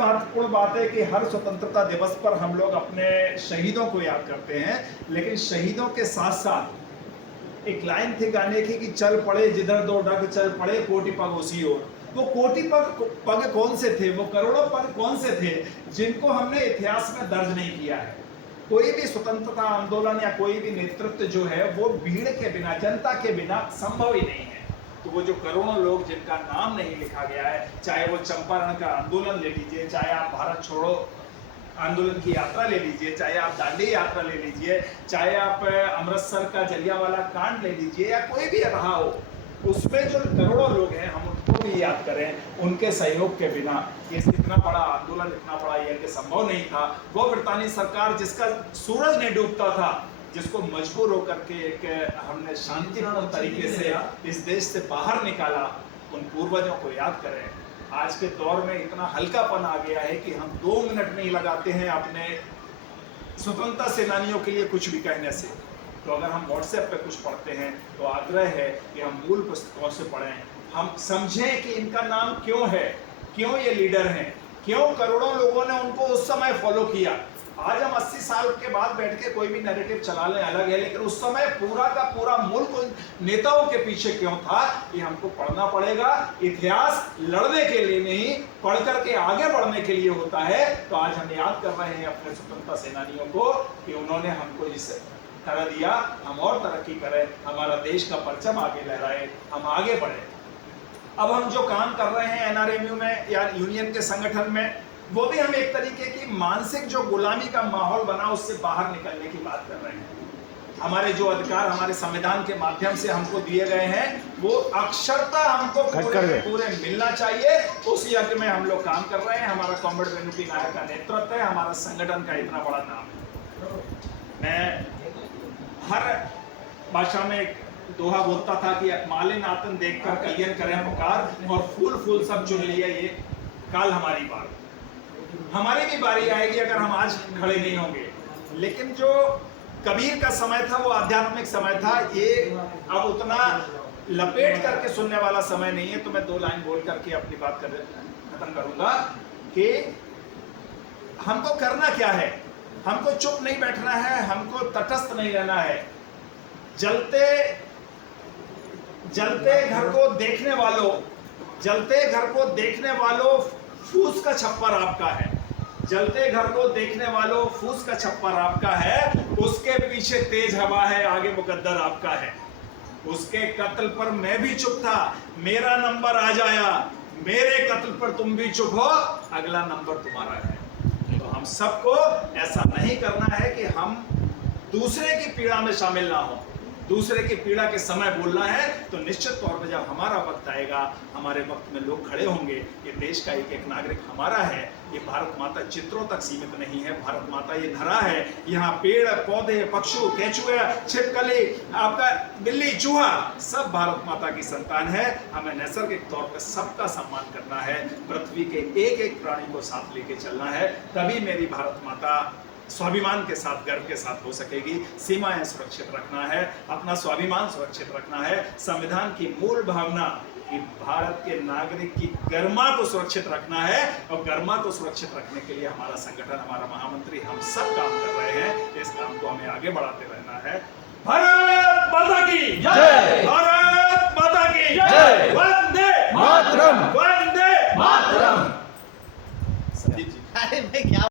महत्वपूर्ण बात है कि हर स्वतंत्रता दिवस पर हम लोग अपने शहीदों को याद करते हैं, लेकिन शहीदों के साथ साथ एक लाइन थी गाने की कि चल पड़े जिधर दो डग चल पड़े कोटि पग उसी ओर। वो कोटि पग कौन से थे, वो करोड़ों पग कौन से थे जिनको हमने इतिहास में दर्ज नहीं किया है। कोई भी स्वतंत्रता आंदोलन या कोई भी नेतृत्व जो है वो भीड़ के बिना, जनता के बिना संभव ही नहीं है। तो वो जो करोड़ों लोग जिनका नाम नहीं लिखा गया है, चाहे वो चंपारण का आंदोलन ले लीजिए, चाहे आप भारत छोड़ो आंदोलन की यात्रा ले लीजिए, चाहे आप दांडी यात्रा ले लीजिए, चाहे आप अमृतसर का जलियांवाला कांड ले लीजिए, या कोई भी रहा हो, उसमें जो करोड़ों लोग हैं हम उनको भी याद करें। उनके सहयोग के बिना ये इतना बड़ा आंदोलन, इतना बड़ा यज्ञ संभव नहीं था। वो ब्रितानी सरकार जिसका सूरज नहीं डूबता था, जिसको मजबूर होकर के एक हमने शांतिपूर्ण तरीके से इस देश से बाहर निकाला, उन पूर्वजों को याद करें। आज के दौर में इतना हल्कापन आ गया है कि हम 2 मिनट नहीं लगाते हैं अपने स्वतंत्रता सेनानियों के लिए कुछ भी कहने से। तो अगर हम व्हाट्सएप पे कुछ पढ़ते हैं तो आग्रह है कि हम मूल पुस्तकों से पढ़ें, हम समझें कि इनका नाम क्यों है, क्यों ये लीडर हैं, क्यों करोड़ों लोगों ने उनको उस समय फॉलो किया। आज हम 80 साल के बाद बैठ के कोई भी नैरेटिव चला लें अलग है, लेकिन उस समय पूरा का पूरा मुल्क नेताओं के पीछे क्यों था, ये हमको पढ़ना पड़ेगा। इतिहास लड़ने के लिए नहीं, पढ़ करके आगे बढ़ने के लिए होता है। तो आज हम याद कर रहे हैं अपने स्वतंत्रता सेनानियों को कि उन्होंने हमको इस तरह दिया, हम और तरक्की करें, हमारा देश का परचम आगे लहराए, हम आगे बढ़े। अब हम जो काम कर रहे हैं एनआरएमयू में या यूनियन के संगठन में, वो भी हम एक तरीके की मानसिक जो गुलामी का माहौल बना उससे बाहर निकलने की बात कर रहे हैं। हमारे जो अधिकार हमारे संविधान के माध्यम से हमको दिए गए हैं वो अक्षरता हमको पूरे मिलना चाहिए। उस यज्ञ में हम लोग काम कर रहे हैं। हमारा कॉमरेड रेणु पी नायक का नेतृत्व है, हमारा संगठन का इतना बड़ा नाम है। मैं हर भाषा में एक दोहा बोलता था कि माले नातन देखकर कलियन करें पुकार, और फूल फूल सब चुन लिए, ये काल हमारी बार, हमारी भी बारी आएगी अगर हम आज खड़े नहीं होंगे। लेकिन जो कबीर का समय था वो आध्यात्मिक समय था, ये अब उतना लपेट करके सुनने वाला समय नहीं है। तो मैं 2 लाइन बोल करके अपनी बात खत्म करूंगा कि हमको करना क्या है। हमको चुप नहीं बैठना है, हमको तटस्थ नहीं रहना है। जलते घर को देखने वालों, जलते घर को देखने वालों फूस का छप्पर आपका है। जलते घर को देखने वालों फूस का छप्पर आपका है, उसके पीछे तेज हवा है, आगे मुकद्दर आपका है। उसके कत्ल पर मैं भी चुप था, मेरा नंबर आ जाया, मेरे कत्ल पर तुम भी चुप हो, अगला नंबर तुम्हारा है। तो हम सबको ऐसा नहीं करना है कि हम दूसरे की पीड़ा में शामिल ना हो, दूसरे की पीड़ा के समय बोलना है। तो निश्चित तौर पर जब हमारा वक्त आएगा, हमारे वक्त में लोग खड़े होंगे। ये देश का एक एक नागरिक हमारा है। ये भारत माता चित्रों तक सीमित नहीं है, भारत माता ये धरा है। यहाँ पेड़ पौधे, पक्षु, केंचुआ, छिपकली, आपका बिल्ली, चूहा, सब भारत माता की संतान है। हमें नैसर्गिक तौर पर सबका सम्मान करना है, पृथ्वी के एक एक प्राणी को साथ लेके चलना है, तभी मेरी भारत माता स्वाभिमान के साथ, गर्व के साथ हो सकेगी। सीमाएं सुरक्षित रखना है, अपना स्वाभिमान सुरक्षित रखना है, संविधान की मूल भावना कि भारत के नागरिक की गरिमा को सुरक्षित रखना है। और गरिमा को सुरक्षित रखने के लिए हमारा संगठन, हमारा महामंत्री, हम सब काम कर रहे हैं। इस काम को हमें आगे बढ़ाते रहना है। भारत माता की जय, भारत माता की जय, वंदे मातरम, वंदे मातरम।